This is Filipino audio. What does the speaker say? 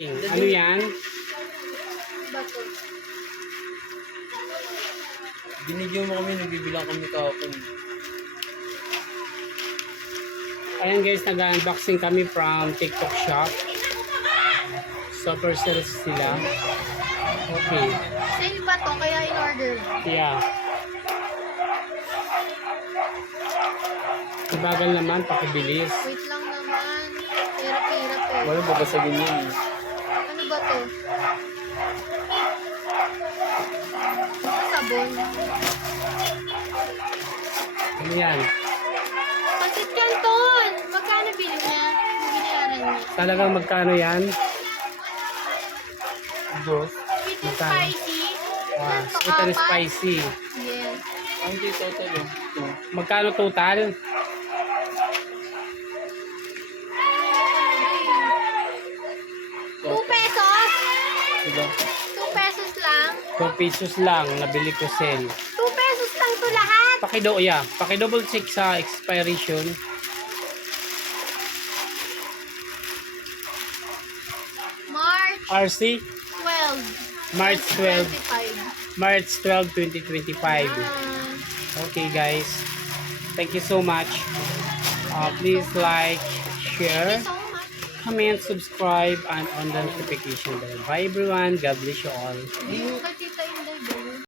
Ano yan? Bato. Binigyan mo kami, nagbibilang kami kahapon. Ayan guys, nag-unboxing kami from TikTok shop. Super service sila. Okay. Sale ba to? Kaya in-order. Yeah. Ibagal naman, pakibilis. Wait lang naman. Hirap-hirap eh. Wala babasagin yun. Ano ba to? Sabon. Ano yan? Pasit Canton! Magkano bili niya? Binayaran niya. Talagang magkano yan? Dos. Sweet and Magkano? spicy. Wow, Ito, sweet and apat. spicy. Yes. Ang di total oh. Ito. Magkano total? Two pesos? Diba? 2 pesos lang? 2 pesos lang, nabili ko sale. 2 pesos lang to lahat? Paki-double check sa expiration. March RC, 12. March 12. 25. March 12, 2025. Okay guys, thank you so much. Please like, share, So much. comment, subscribe, and on the notification bell. Bye everyone. God bless you all. Hindi mo kasi